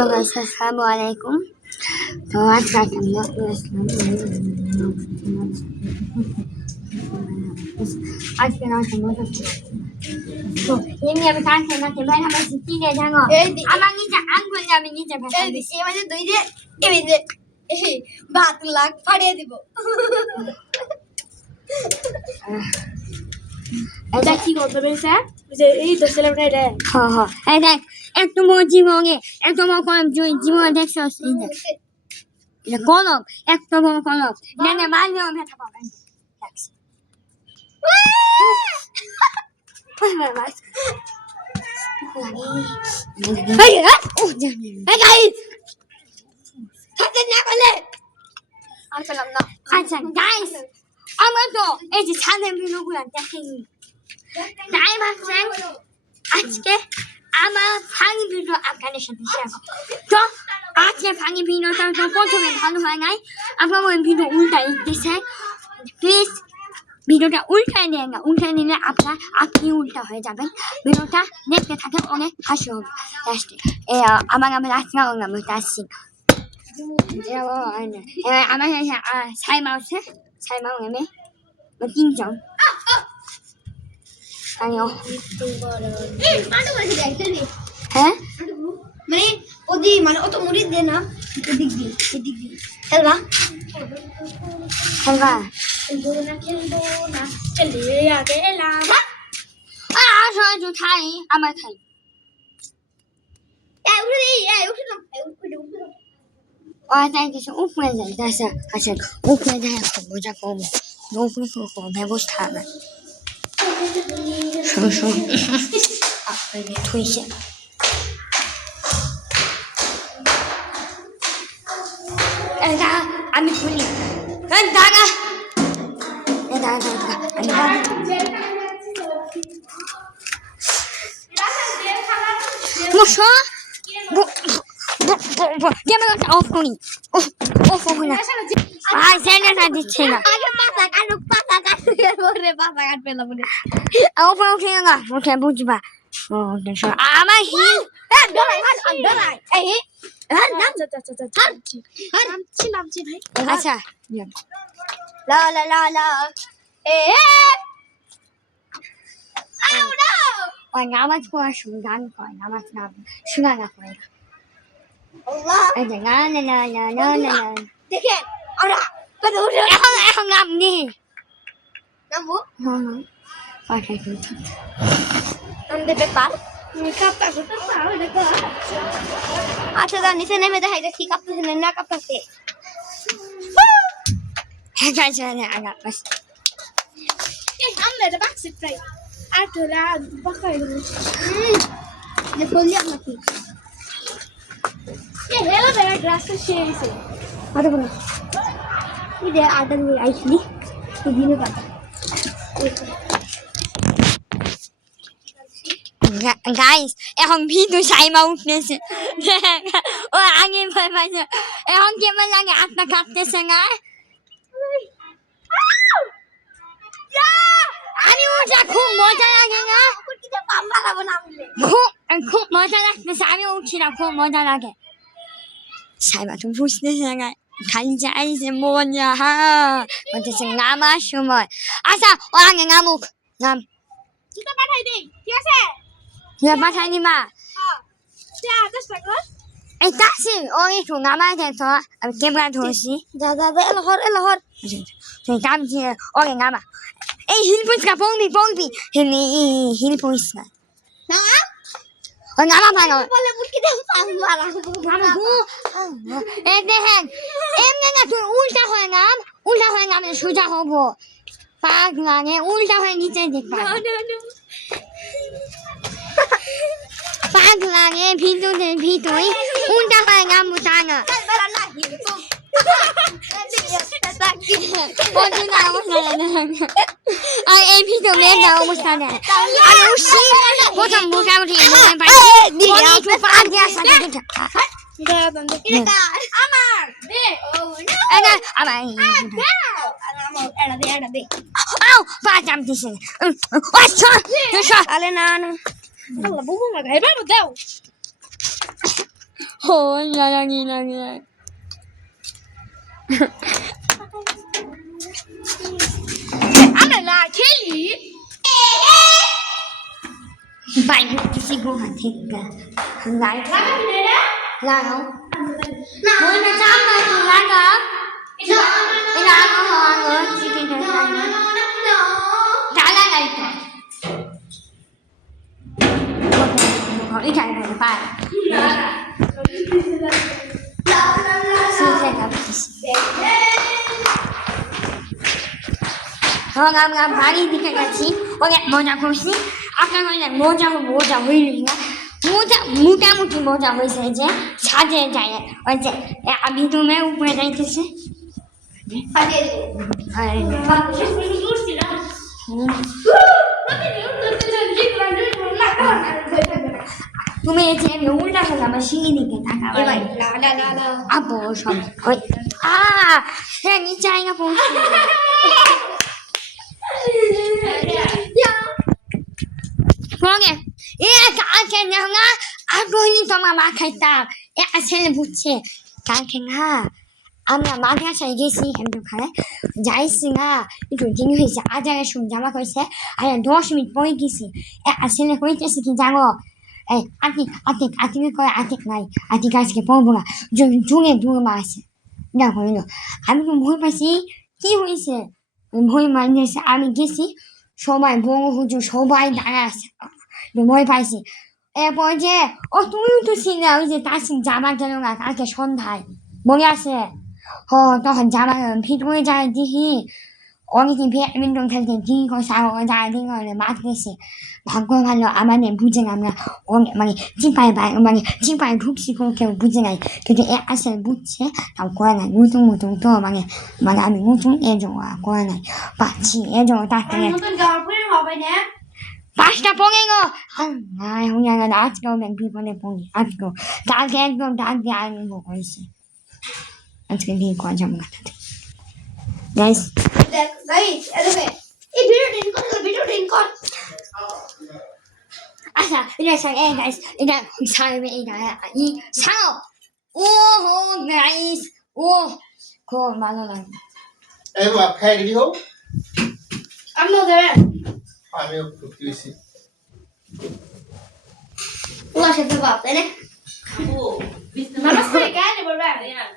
আসসালামু আলাইকুম। তো আজকে আমরা আজকে তো এমনি আমি কানতে নাকি ভাই আমার সিটিকে জানো আমার নিচে আঙ্গুল আমি নিচে ফেলে দিছি মানে দুই যে এই যে ভাত লাগ ফাড়িয়ে দিব। এটা কি করতে পেরেছে যে এই তো ছেলেটা এটা হ্যাঁ হ্যাঁ এই দেখ একটু মোর জীবনে একটু মোর কলম জীবনে দেখছস এই দেখ এটা কলম একটু মোর কলম না না মারলে আমি ব্যথা পাবো দেখছি আচ্ছা গাইস আমরা তো এই যে ছাদের ভিডিওগুলো দেখেনি তাই ভাবছেন আজকে আমার ফানি ভিডিও আপনাদের সাথে শেয়ার তো আজকে ফানি ভিডিওটা তো প্রথমে ভালো হয় নাই আপনার ওই ভিডিও উল্টাই দিচ্ছে প্লিজ ভিডিওটা উল্টায় দেন না উল্টায় নিলে আপনি উল্টা হয়ে যাবেন ভিডিওটা দেখতে থাকেন অনেক হাসি হবে লাস্টে আমার আজকে আমরা আসছি আমার সাইমা আছে সাইমা এমে তিনজন আমিও হ্যাঁ মানে ওদি মানে অত মুড়ি দে না এদিক দিয়ে খেলবা খেলবা খেলবো না চলে আগে এলাম আসো একটু খাই আমার খাই তাই কিছু উপরে যাই আচ্ছা আচ্ছা উপরে যাই এখন মজা করবো উপরে কোনো ব্যবস্থা নাই শোনো শোনো থুইছে আমি খুলি দাদা মশা ক্যামেরাটা অফ করি অফ করি না আর স্যানিটাইজার দিচ্ছে না আগে পাতা কাটবে না বলে অফ উঠে না উঠে বুঝবা আমার হিল নামছি ভাই আচ্ছা লা লা লা লা ওই নামাজ পড়ার সময় গান করে নামাজ না শোনা না করে না না না না না না দেখেন আমরা কত উঠে এখন নাম নেই নামবো হ্যাঁ পাঠাই করছি আমাদের ব্যাপার আচ্ছা তার নিচে নেমে দেখা যাচ্ছে কি কাঁপতেছে না কাঁপতেছে আমরা এটা বাক্সে ট্রাই আর তোরা বাকাই যে বললি আপনাকে এ হেলো বেলা গ্লাসটা শেষে আরে বলো ইদে আটা দিয়ে আইসলি দিনে পাতা গাইস এখন ভিডিও সাইমা উঠতেছে ও আগে ভয় পাইছে এখন কেমন লাগে আত্মা কাঁপতেছে না আমি ওটা খুব মজা লাগে না খুব মজা লাগতেছে আমি উঠছি না খুব মজা লাগে সাইমা তো বুঝতেছে না খালি চাইছে মজা বলতেছে নামার সময় আচ্ছা ও আগে নামুক নাম পাঠাই দেই ঠিক আছে পাঠাইনি মা এই তাসি ও একটু নামাই দে তো আমি ক্যামেরা ধরছি যা এলহর তুই কাম দিয়ে ওকে নামা এই হিল পুচকা পড়বি হিল পুচ না না ও নামা ভালো বলে মুটকি দে মারা এই দেখেন এমনি না তুই উল্টা হয়ে নাম সোজা হবো পাক লাগে উল্টা হয়ে নিচে দেখবা পাক লাগে ভিতরে উল্টা হয়ে নামবো তা না আর এই ভিডিও মেয়েটা অবস্থা নেয় আমি উঠছি প্রথম মোটামুটি 나랑이랑. 알라 켈리. Bạn cái gì cũng hẳn thịt cả. Lại 나가 비내라. là không? Muốn nó chăm rồi thì lá cả. Cái lá nó hoa nữa, chỉ cái này này. Trả lá này cả. Có ít cái này phải. Xin sẽ gặp. ngam 방이 빛깔 같이 오케이 모자 보시 아까 그냥 모자 흘리나 모자 흘리지 사제 자야 어제 아비도메 우프에 다이트시 তুমি যে নোংরা হলাম সিঁড়ি দিকে তাকাবে আবো সব ওই হ্যাঁ নিচে আইনা পৌঁছে 그러게 কাকেনাঙা আগ্রহী তোমার মাখাইতা ছেলে বুঝছে কাকেনা আমরা মাঠে আসায় গেছি কিন্তু খানে যাইছি না একটু দিন হয়েছে আজারের সময় জামা করেছে আর 10 মিনিট পরে গেছি ছেলে কইতেছে কি জানো এই আতিক করে আতিক নাই আতিক আজকে পড়বো না জুড়ে মারছে না হইলো আমি তো ভয় পাইছি কি হয়েছে ভয় মারিয়েছে আমি গেছি সবাই বড় হুজুর সবাই দাঁড়া আছে ভয় পাইছি এরপর যে তুমিও তো ছিলে ওই যে তার জামা গেল না কালকে সন্ধ্যায় মনে আছে তখন জামা ভিতরে যায় দেখি অনেকদিন ব্যাডমিন্টন খেলতে দিন সারা যায় দিন মাঠ গেছে ভাগ্য ভালো আমাদের বুঝে না আমরা মানে চিপায় ঢুকছি কেউ বুঝে নাই কিন্তু আসে বুঝছে তাও করে নাই নতুন তো মানে আমি নতুন এজন্য করে নাই পাচ্ছি এজন্য তাকে পাঁচটা পড়ে গো না আজকেও বিপদে পড়ি আজকেও কালকে একদম ডাক দিয়ে আরম্ভ করেছে আজকে দিয়ে করা যাবে না গাইস আচ্ছা এটা গাইস এটা সামনে 이 상어 오호 গাইস 오 그거 ভালো লাগে এই বাপ খাই রেডি হও I'm not there. আমিও ফুটকি হইছি Ulan şefe bak, ne? Mama, sen gel, ne var? হ্যাঁ